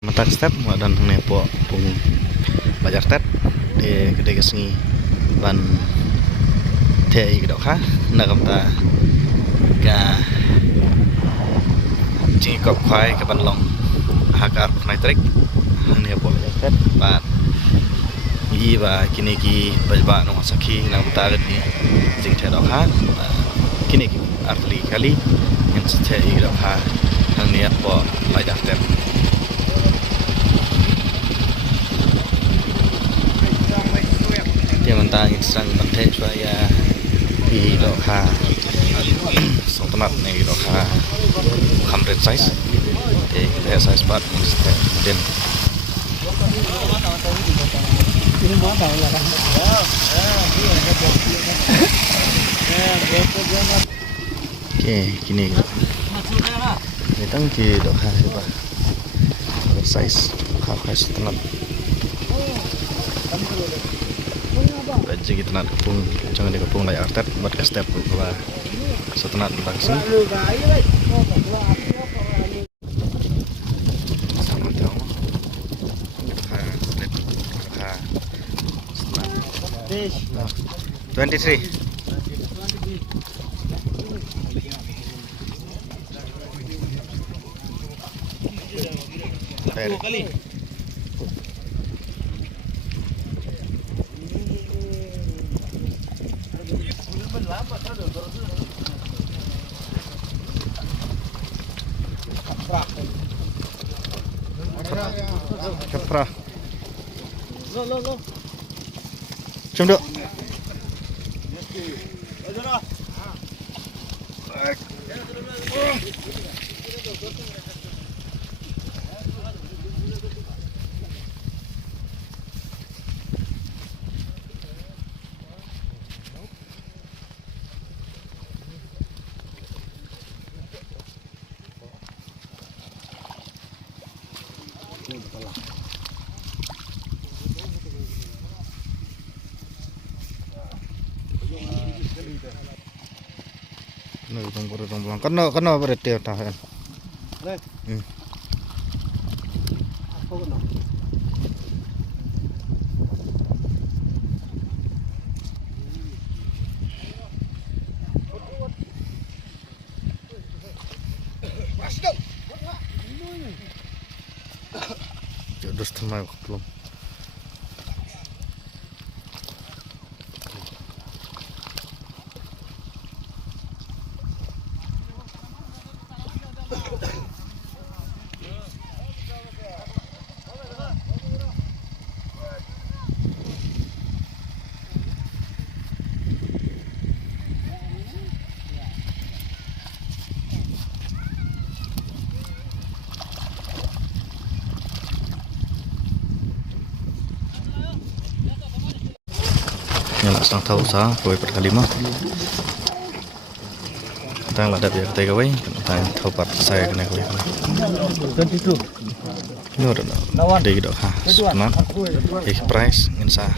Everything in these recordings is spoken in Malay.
Mentak step dan nepo pung belajar step di gede kesini ban tei gedok ha nak kamta ga cingkop kwai ke ban long hakar nitrik nepo belajar step ban i ba kini ki bajba no sakhi nak kamta gedi jing the dok ha kini ki arli kali yang tei gedok ha nepo belajar step dia mentang insang bante supaya di lokha song temat nih lokha 100 size di kita size part kemudian oke gini datang di lokha coba size lokha temat jadi kita nak kepung jangan dikepung layak artet buat ke step bahwa setelah langsung sama tahu 23 kali Kapra. Lo. Cunduk. Kena berarti tahan. Jodoh sama belum. Nyala sang tahu sah kue perkalima tang ladap ya kata kue tang tahu part saya kena kue ini udah deh gitu ha sebenarnya price insah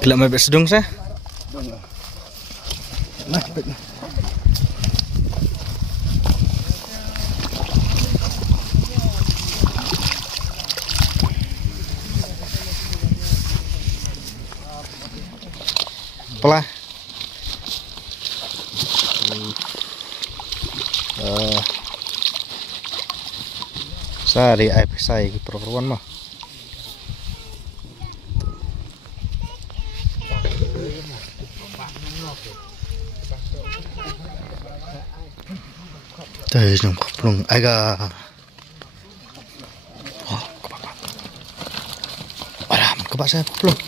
Gila mebek sedung sah. Nah, pelah. Sari air pisai perkeruan mah. Đây nhung plung aga. Oh, Baram, kebak saya plung.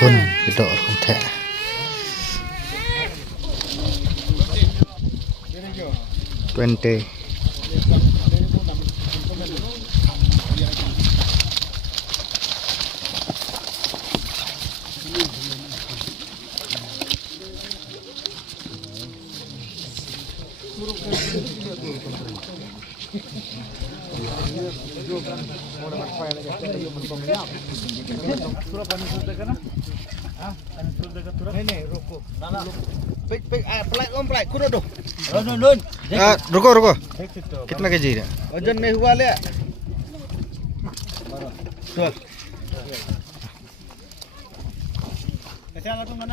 Hun, dok kontak. Twenty. रुको कितना केजी है वजन नहीं हुआ ले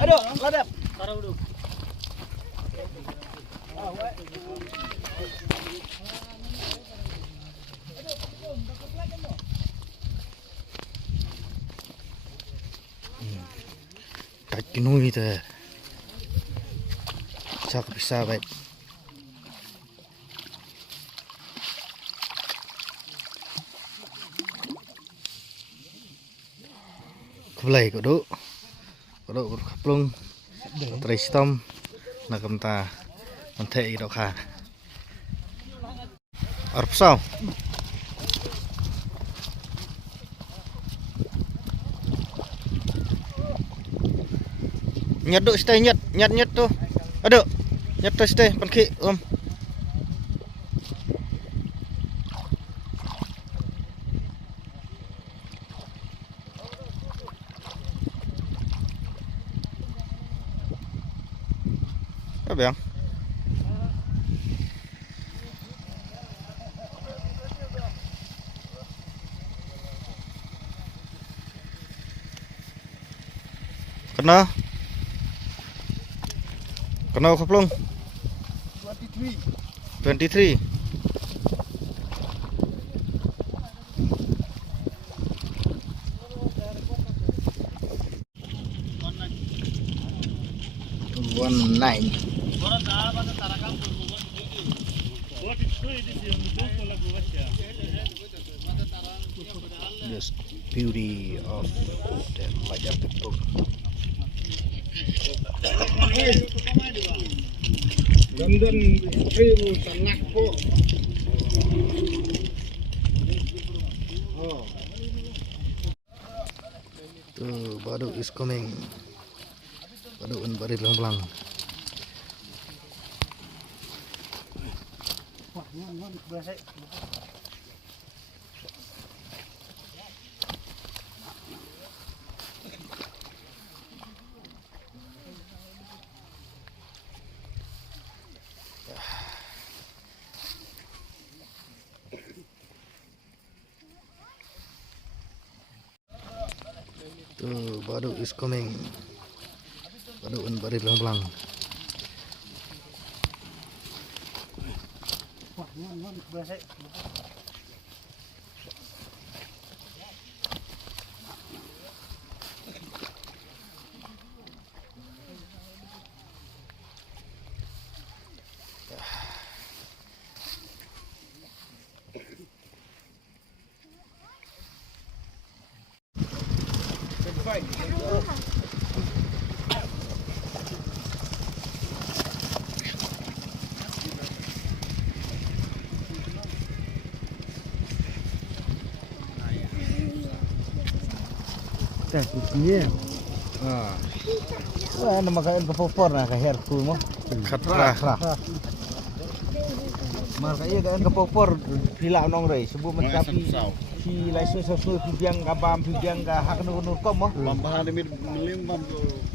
aduh ladap taruh dulu cách cái nuôi thì chắc bị sao vậy Kulai kudu kaplung tristom nakam ta manthe dok kha arp sao nhặt độ stay nhặt tuh aduh nhặt tuh stay pankhi Bang. Kena kaplung 23 19 This beauty of the Bajak Tuktuk. London ribu tanah po. Tuh baru is coming. Baru pelan-pelan. Tuh baru is coming. Baru pelan-pelan. Teh putih. Nama kain kepopor nah kayak herku mah. Khatra. Mar kayak kain kepopor pila nong rei sebelum mencapai si laisu sesuai pibiang kabam pibiang ka hak nur kom mah. Lambahan demi melim bam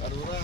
arura.